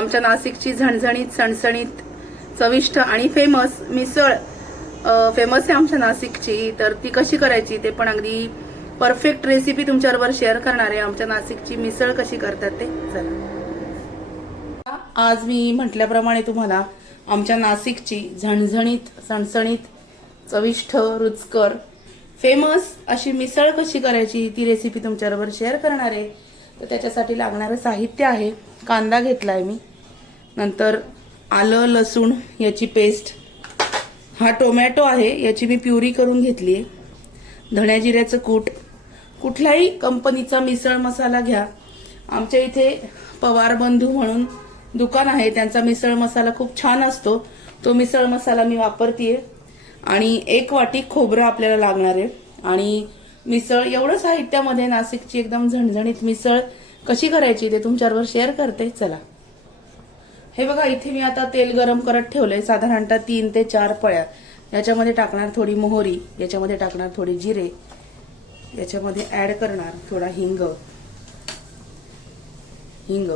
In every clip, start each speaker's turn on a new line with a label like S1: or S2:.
S1: आमच्या नाशिकची झणझणीत सणसणीत चविष्ट आणि फेमस मिसळ फेमस आहे आमच्या नाशिकची. तर ती कशी करायची ते पण अगदी परफेक्ट रेसिपी तुमच्याबरोबर शेअर करणार आहे. आमच्या नाशिकची मिसळ कशी करतात ते? चला. आज मी म्हटल्याप्रमाणे तुम्हाला आमच्या नाशिकची झणझणीत सणसणीत चविष्ट रुचकर फेमस अशी मिसळ कशी करायची ती रेसिपी तुमच्याबरोबर शेअर करणार आहे. तर त्याच्यासाठी लागणारं साहित्य आहे. कांदा घेतला आहे मी. नंतर आलं लसूण याची पेस्ट हा टोमॅटो आहे याची मी प्युरी करून घेतली आहे. धण्या जिऱ्याचं कूट. कुठल्याही कंपनीचा मिसळ मसाला घ्या. आमच्या इथे पवार बंधू म्हणून दुकान आहे त्यांचा मिसळ मसाला खूप छान असतो. तो मिसळ मसाला मी वापरतीये. आणि एक वाटी खोबरं आपल्याला लागणार आहे. आणि मिसळ एवढं साहित्यामध्ये नाशिकची एकदम झणझणीत मिसळ कशी करायची ते तुमच्याबरोबर शेअर करते. चला. हे बघा इथे मी आता तेल गरम करत ठेवलंय. साधारणतः तीन ते चार पळ्या. याच्यामध्ये टाकणार थोडी मोहरी याच्यामध्ये टाकणार थोडे जिरे याच्यामध्ये ऍड करणार थोडा हिंग. हिंग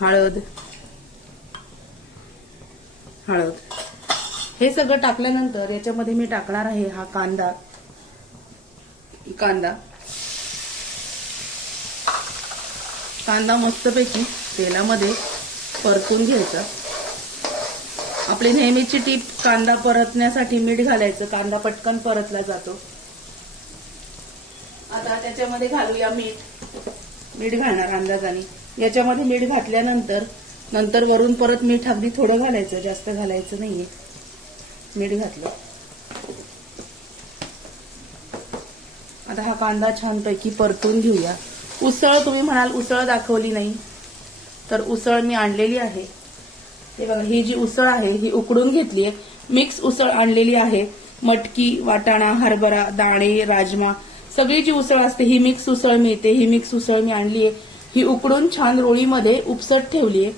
S1: हळद हळद. हे सगळं टाकल्यानंतर याच्यामध्ये मी टाकणार आहे हा कांदा. कांदा. कांदा मस्तपैकी तेलामध्ये परतून घ्यायचा. आपली नेहमीची टीप कांदा परतण्यासाठी मीठ घालायचं. कांदा पटकन परतला जातो. आता त्याच्यामध्ये घालूया मीठ. मीठ घालणार अंदाजाने. याच्यामध्ये मीठ घातल्यानंतर नंतर वरून परत मीठ अगदी थोडं घालायचं. जास्त घालायचं नाहीये. मीठ घातलं. आता हा कांदा छानपैकी परतून घेऊया. उसळ तुम्ही म्हणाल उसळ दाखवली नाही. तर उसळ मी आणलेली आहे. हे बघा ही जी उसळ आहे ही उकडून घेतली आहे. मिक्स उसळ आणलेली आहे. मटकी वाटाणा हरभरा दाणे राजमा सगळी जी उसळ असते ही मिक्स उसळ मिळते. ही मिक्स उसळ मी आणली आहे. ही उकडून छान रोळीमध्ये उपसट ठेवली आहे.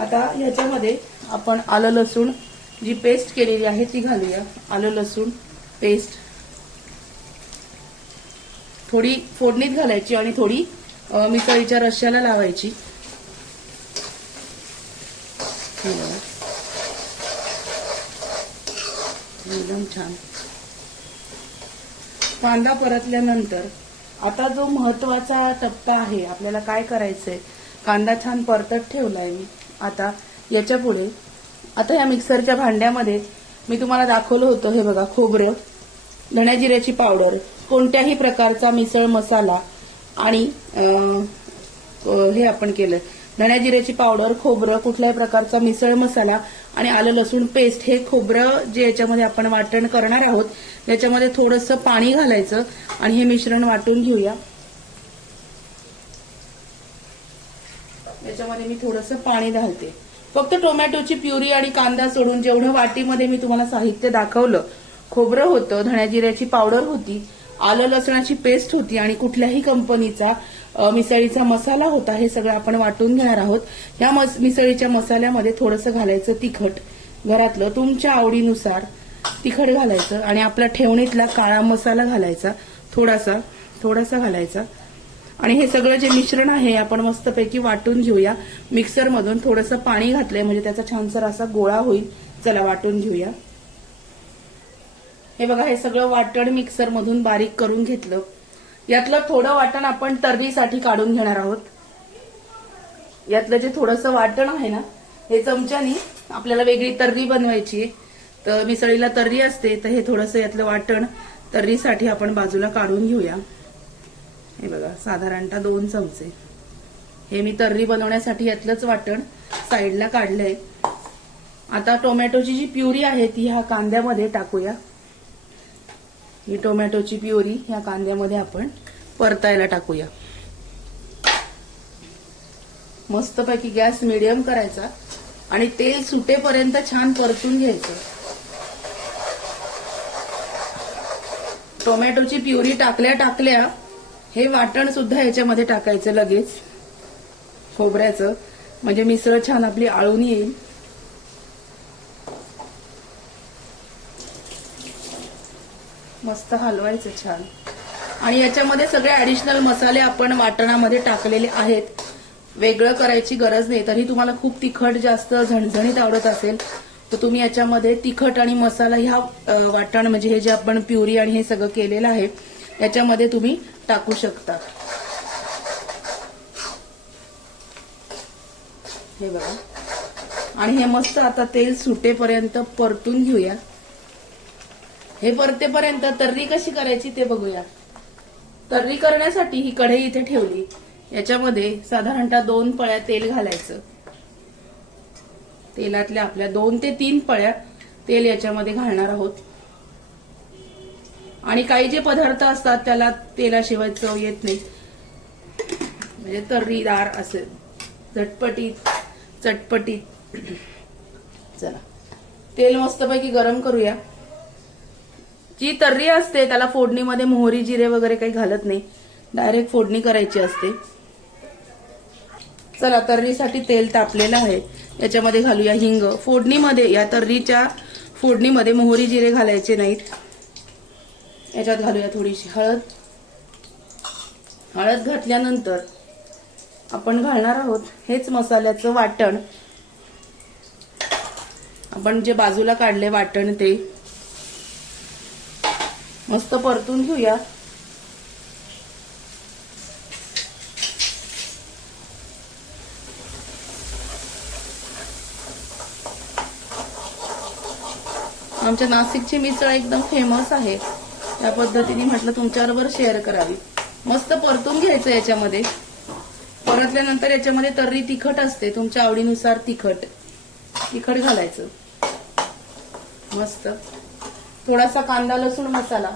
S1: आता ह्याच्यामध्ये आपण आलं लसूण जी पेस्ट केलेली आहे ती घालूया. आलं लसूण पेस्ट थोडी फोडणीत घालायची आणि थोडी मिसळीच्या रश्याला लावायची. हे एकदम छान. कांदा परतल्यानंतर आता जो महत्त्वाचा टप्पा आहे आपल्याला काय करायचंय? कांदा छान परतत ठेवलाय मी. आता याच्यापुढे आता या मिक्सरच्या भांड्यामध्ये मी तुम्हाला दाखवलं होतं हे बघा खोबरं धण्या जिऱ्याची पावडर कोणत्याही प्रकारचा मिसळ मसाला आणि हे आपण केलं धण्या जिऱ्याची पावडर खोबरं कुठल्याही प्रकारचा मिसळ मसाला आणि आलं लसूण पेस्ट हे खोबरं जे याच्यामध्ये आपण वाटण करणार आहोत याच्यामध्ये थोडंसं पाणी घालायचं आणि हे मिश्रण वाटून घेऊया. याच्यामध्ये मी थोडंसं पाणी घालते. फक्त टोमॅटोची प्युरी आणि कांदा सोडून जेवढं वाटीमध्ये मी तुम्हाला साहित्य दाखवलं खोबरं होतं धण्याजिऱ्याची पावडर होती आलं लसणाची पेस्ट होती आणि कुठल्याही कंपनीचा मिसळीचा मसाला होता हे सगळं आपण वाटून घेणार आहोत. या मस- मिसळीच्या मसाल्यामध्ये थोडंसं घालायचं तिखट घरातलं. तुमच्या आवडीनुसार तिखट घालायचं आणि आपला ठेवणीतला काळा मसाला घालायचा थोडासा थोडासा घालायचा. आणि हे सगळं जे मिश्रण आहे आपण मस्तपैकी वाटून घेऊया. मिक्सरमधून थोडंसं पाणी घातलंय म्हणजे त्याचा छानसर असा गोळा होईल. चला वाटून घेऊया. हे बघा हे सगळं वाटण मिक्सरमधून बारीक करून घेतलं. यातलं थोडं वाटण आपण तर्रीसाठी काढून घेणार आहोत. यातलं जे थोडंसं वाटण आहे ना हे चमच्यानी आपल्याला वेगळी तर्री बनवायची आहे. तर मिसळीला तर्री असते तर हे थोडंसं यातलं वाटण तर्रीसाठी आपण बाजूला काढून घेऊया. हे बघा साधारणतः दोन चमचे. हे मी तर्री बनवण्यासाठी यातलंच वाटण साईडला काढलंय. आता टोमॅटोची जी प्युरी आहे ती ह्या कांद्यामध्ये टाकूया. ही टोमॅटोची प्युरी ह्या कांद्यामध्ये आपण परतायला टाकूया. मस्तपैकी गॅस मिडियम करायचा आणि तेल सुटेपर्यंत छान परतून घ्यायचं. टोमॅटोची प्युरी टाकल्या टाकल्या हे वाटण सुद्धा याच्यामध्ये टाकायचं लगेच. खोबऱ्याचं. म्हणजे मिसळ छान आपली आळून येईल. मस्त हलवायचं छान. आणि याच्यामध्ये सगळे ऍडिशनल मसाले आपण वाटणामध्ये टाकलेले आहेत. वेगळं करायची गरज नाही. तरी तुम्हाला खूप तिखट जास्त झणझणीत आवडत असेल तर तुम्ही याच्यामध्ये तिखट आणि मसाला ह्या वाटण म्हणजे हे जे आपण प्युरी आणि हे सगळं केलेलं आहे याच्यामध्ये तुम्ही टाकू शकता. हे बघा. आणि हे मस्त आता तेल सुटेपर्यंत परतून घेऊया. हे परतेपर्यंत तर्री कशी करायची ते बघूया. तर्री करण्यासाठी ही कढई इथे ठेवली. याच्यामध्ये साधारणतः दोन पळ्या तेल घालायचं. तेलातल्या आपल्या दोन ते तीन पळ्या तेल याच्यामध्ये घालणार आहोत. आणि काही जे पदार्थ असतात त्याला तेलाशिवाय चव येत नाही. म्हणजे तर्रीदार असेल. झटपटीत चटपटीत. चला. तेल मस्तपैकी गरम करूया. जी तर्री असते त्याला फोडणीमध्ये मोहरी जिरे वगैरे काही घालत नाही. डायरेक्ट फोडणी करायची असते. चला तर्रीसाठी तेल तापलेलं आहे. याच्यामध्ये घालूया हिंग. फोडणीमध्ये या तर्रीच्या फोडणीमध्ये मोहरी जिरे घालायचे नाहीत. याच्यात घालूया थोडीशी हळद. हळद घातल्यानंतर आपण घालणार आहोत हेच मसाल्याचं वाटण. आपण जे बाजूला काढले वाटण ते मस्त परतून घेऊया. आमच्या नाशिकची मिसळ एकदम फेमस आहे. त्या पद्धतीने म्हटलं तुमच्याबरोबर शेअर करावी. मस्त परतून घ्यायचं याच्यामध्ये. परतल्यानंतर याच्यामध्ये तर्री तिखट असते. तुमच्या आवडीनुसार तिखट. तिखट घालायचं. मस्त. थोडासा कांदा लसूण मसाला.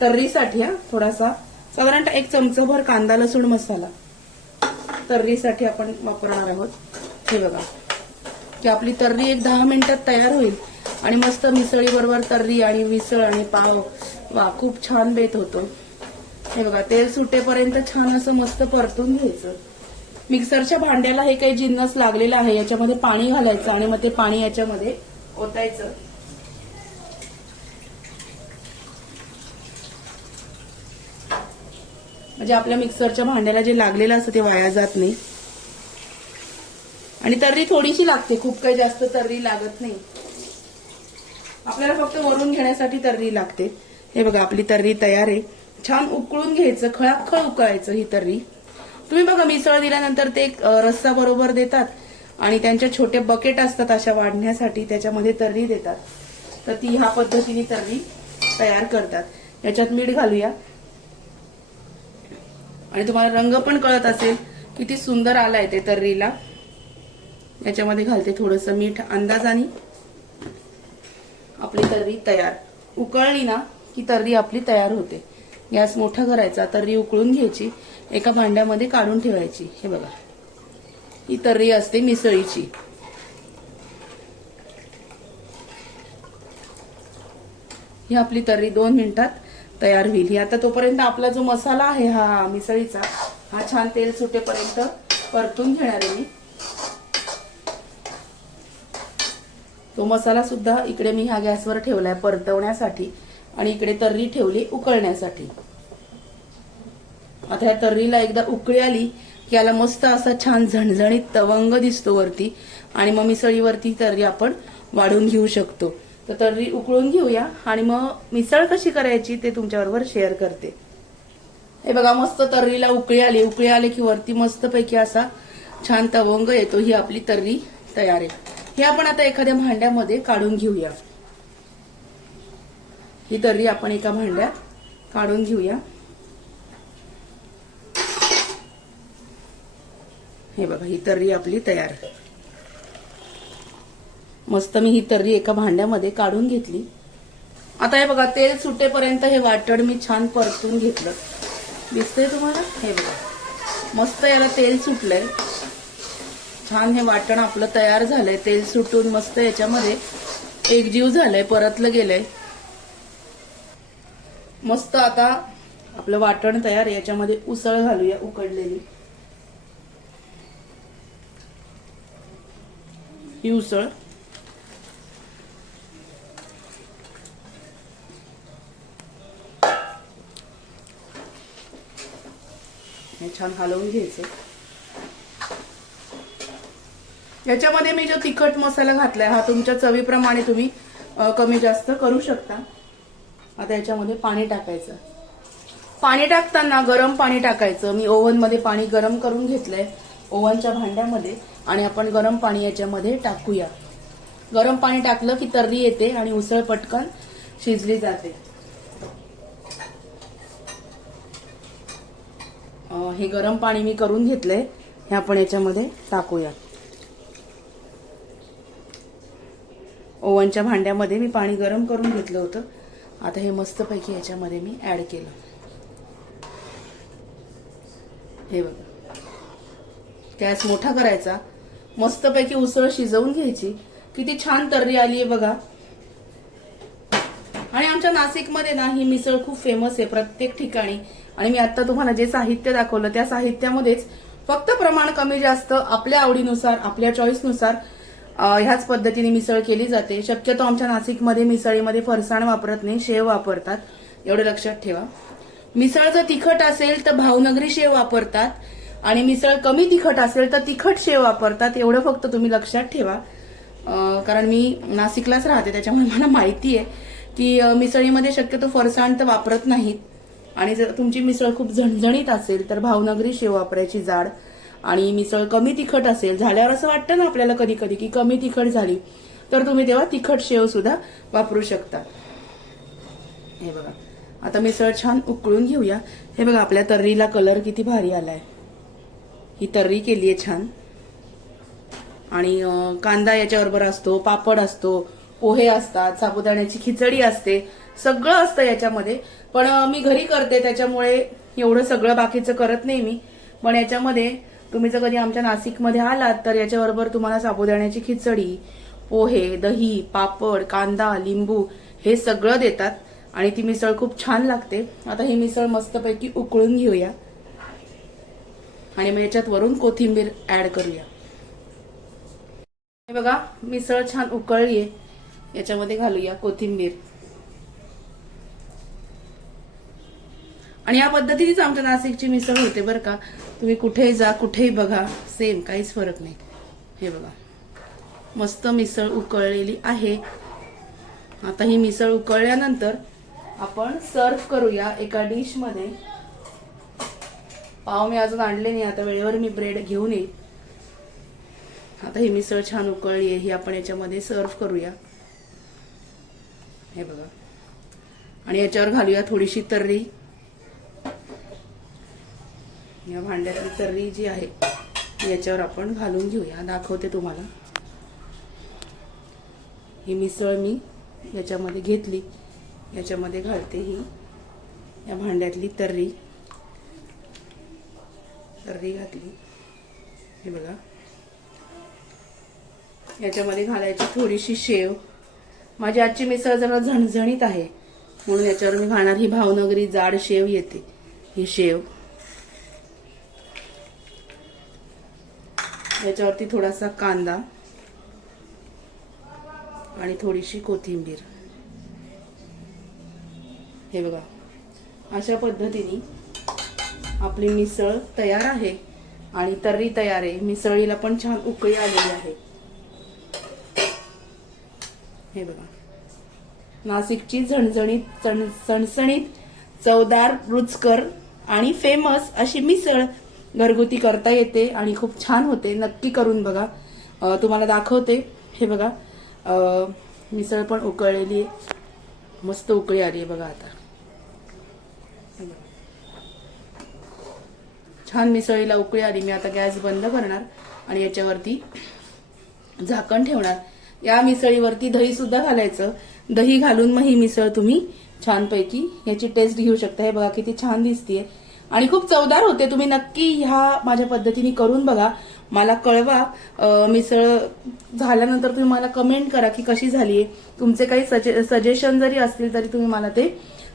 S1: तर्रीसाठी हा थोडासा. साधारणतः एक चमचभर कांदा लसूण मसाला. तर्रीसाठी आपण वापरणार आहोत. हे बघा. की आपली तर्री एक दहा मिनिटात तयार होईल. आणि मस्त मिसळी बरोबर तर्री आणि मिसळ आणि पाव. वा खूप छान बेत होतो. हे बघा तेल सुटेपर्यंत छान असं मस्त परतून घ्यायचं. मिक्सरच्या भांड्याला हे काही जिन्नस लागलेलं आहे. याच्यामध्ये पाणी घालायचं आणि मग ते पाणी याच्यामध्ये ओतायचं. म्हणजे आपल्या मिक्सरच्या भांड्याला जे लागलेलं असतं ते वाया जात नाही. आणि तर्री थोडीशी लागते खूप काही जास्त तर्री लागत नाही. आपल्याला फक्त वरून घेण्यासाठी तर्री लागते. हे बघा आपली तर्री तयार आहे. छान उकळून घ्यायचं खळाखळ उकळायचं ही तर्री. तुम्ही बघा मिसळ दिल्यानंतर ते रस्सा बरोबर देतात. आणि त्यांच्या छोटे बकेट असतात अशा वाढण्यासाठी त्याच्यामध्ये तर्री देतात. तर ती ह्या पद्धतीने तर्री तयार करतात. याच्यात मीठ घालूया. आणि तुम्हाला रंग पण कळत असेल किती सुंदर आलाय ते तर्रीला. याच्यामध्ये घालते थोडस मीठ अंदाजाने आपली तर्री तयार. उकळली ना की तर्री आपली तयार होते. गॅस मोठा करायचा तर्री उकळून घ्यायची एका भांड्यामध्ये काढून ठेवायची. हे बघा. ही तर्री असते मिसळीची. ही आपली तर्री दोन मिनिटात तयार होईल. ही आता तोपर्यंत आपला जो मसाला आहे हा मिसळीचा हा छान तेल सुटेपर्यंत परतून घेणार आहे मी. तो मसाला सुद्धा इकडे मी ह्या गॅसवर ठेवलाय परतवण्यासाठी आणि इकडे तर्री ठेवली उकळण्यासाठी. आता ह्या तर्रीला एकदा उकळी आली की याला मस्त असा छान झणझणीत तवंग दिसतो वरती आणि मग मिसळीवरती तर्री आपण वाढून घेऊ शकतो. तर तर्री उकळून घेऊया आणि मग मिसळ कशी करायची ते तुमच्याबरोबर शेअर करते. हे बघा मस्त तर्रीला उकळी आली. उकळी आली की वरती मस्त पैकी असा छान तवंग येतो. ही आपली तर्री तयार आहे. हे आपण आता एखाद्या भांड्यामध्ये काढून घेऊया. ही तर्री आपण एका भांड्यात काढून घेऊया. हे बघा ही तर्री आपली तयार मस्त मी ही तर्री एका भांड्यामध्ये काढून घेतली. आता हे बघा तेल सुटेपर्यंत हे वाटण मी छान परतून घेतलं. दिसतंय तुम्हाला? हे बघा. मस्त याला तेल सुटलंय. छान हे वाटण आपलं तयार झालंय. तेल सुटून मस्त याच्यामध्ये एकजीव झालंय परतलं गेलंय. मस्त आता आपलं वाटण तयार याच्यामध्ये उसळ घालूया उकडलेली. ही उसळ. हे छान हलवून घ्यायचं. याच्यामध्ये मी जो तिखट मसाला घातलाय हा तुमच्या चवीप्रमाणे तुम्ही कमी जास्त करू शकता. आता याच्यामध्ये पाणी टाकायचं. पाणी टाकताना गरम पाणी टाकायचं. मी ओव्हनमध्ये पाणी गरम करून घेतलंय ओव्हनच्या भांड्यामध्ये आणि आपण गरम पाणी याच्यामध्ये टाकूया. गरम पाणी टाकलं की तर्री येते आणि उसळ पटकन शिजली जाते. हे गरम पाणी मी करून घेतलंय हे आपण याच्यामध्ये टाकूया. ओवनच्या भांड्यामध्ये मी पाणी गरम करून घेतलं होतं. आता हे मस्तपैकी याच्यामध्ये मी ऍड केलं. हे बघा. गॅस मोठा करायचा. मस्तपैकी उसळ शिजवून घ्यायची. किती छान तर्री आली आहे बघा. आणि आमच्या नाशिकमध्ये ना ही मिसळ खूप फेमस आहे प्रत्येक ठिकाणी. आणि मी आता तुम्हाला जे साहित्य दाखवलं त्या साहित्यामध्येच फक्त प्रमाण कमी जास्त आपल्या आवडीनुसार आपल्या चॉईसनुसार ह्याच पद्धतीने मिसळ केली जाते. शक्यतो आमच्या नाशिकमध्ये मिसळीमध्ये फरसाण वापरत नाही शेव वापरतात. एवढं लक्षात ठेवा. मिसळ जर तिखट असेल तर भावनगरी शेव वापरतात. आणि मिसळ कमी तिखट असेल तर तिखट शेव वापरतात. एवढं फक्त तुम्ही लक्षात ठेवा. कारण मी नाशिकलाच राहते त्याच्यामुळे मला माहिती आहे. की मिसळीमध्ये शक्यतो फरसाण तर वापरत नाहीत. आणि जर तुमची मिसळ खूप झणझणीत असेल तर भावनगरी शेव वापरायची जाड आणि मिसळ कमी तिखट असेल झाल्यावर असं वाटतं ना आपल्याला कधी कधी की कमी तिखट झाली तर तुम्ही तेव्हा तिखट शेव सुद्धा वापरू शकता. हे बघा. आता मिसळ छान उकळून घेऊया. हे बघा आपल्या तर्रीला कलर किती भारी आलाय. ही तर्री केली आहे छान. आणि कांदा याच्याबरोबर असतो पापड असतो पोहे असतात साबुदाण्याची खिचडी असते सगळं असतं याच्यामध्ये. पण मी घरी करते त्याच्यामुळे एवढं सगळं बाकीचं करत नाही मी. पण याच्यामध्ये तुम्ही जर कधी आमच्या नाशिकमध्ये आलात तर याच्याबरोबर तुम्हाला साबुदाण्याची खिचडी पोहे दही पापड कांदा लिंबू हे सगळं देतात. आणि ती मिसळ खूप छान लागते. आता ही मिसळ मस्तपैकी उकळून घेऊया. आणि मग याच्यात वरून कोथिंबीर ऍड करूया. हे बघा मिसळ छान उकळली आहे याच्यामध्ये घालूया कोथिंबीर. आणि या पद्धतीनेच आमच्या नाशिकची मिसळ होते बरं का. तुम्ही कुठेही जा कुठेही बघा सेम काहीच फरक नाही. हे बघा. मस्त मिसळ उकळलेली आहे. आता ही मिसळ उकळल्यानंतर आपण सर्व करूया एका डिशमध्ये. पाव मी अजून आणले नाही आता वेळेवर मी ब्रेड घेऊन येईल. आता ही मिसळ छान उकळली आहे ही आपण याच्यामध्ये सर्व करूया. हे बघा. आणि याच्यावर घालूया थोडीशी तर्री. या भांड्यातली तर्री जी आहे ती याच्यावर आपण घालून घेऊया. दाखवते तुम्हाला. ही मिसळ मी याच्यामध्ये घेतली. याच्यामध्ये घालते ही. या भांड्यातली तर्री. तर्री घातली. हे बघा. याच्यामध्ये घालायची थोडीशी शेव. माझी आजची मिसळ जरा झणझणीत आहे. म्हणून याच्यावर मी खाणार ही भावनगरी जाड शेव येते. ही शेव. याच्यावरती थोडासा कांदा आणि थोडीशी कोथिंबीर. हे बघा. अशा पद्धतीने आपली मिसळ तयार आहे आणि तर्री तयार आहे. मिसळीला पण छान उकळी आलेली आहे. हे बघा. नाशिकची झणझणीत सणसणीत चवदार रुचकर आणि फेमस अशी मिसळ घरगुती करता येते आणि खूप छान होते. नक्की करून बघा. तुम्हाला दाखवते. हे बघा. मिसळ पण उकळलेली आहे. मस्त उकळी आली आहे बघा आता. छान मिसळीला उकळी आली. मी आता गॅस बंद करणार आणि याच्यावरती झाकण ठेवणार. या मिसळीवरती दही सुद्धा घालायचं. दही घालून मग ही मिसळ तुम्ही छानपैकी याची टेस्ट घेऊ शकता. हे बघा किती छान दिसतीये. आणि खूप चवदार होते. तुम्ही नक्की ह्या माझ्या पद्धतीने करून बघा. मला कळवा. मिसळ झाल्यानंतर तुम्ही मला कमेंट करा की कशी झालीये. तुमचे काही सजे सजेशन जरी असतील तरी तुम्ही मला ते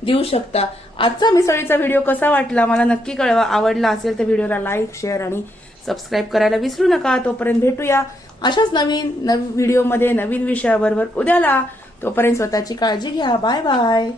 S1: देऊ शकता. आजचा मिसळीचा व्हिडिओ कसा वाटला मला नक्की कळवा. आवडला असेल तर व्हिडिओला लाईक शेअर आणि सबस्क्राईब करायला विसरू नका. तोपर्यंत भेटूया. अशाच नवीन नवीन व्हिडिओमध्ये नवीन विषयाबरोबर उद्याला. तोपर्यंत स्वतःची काळजी घ्या. Bye bye.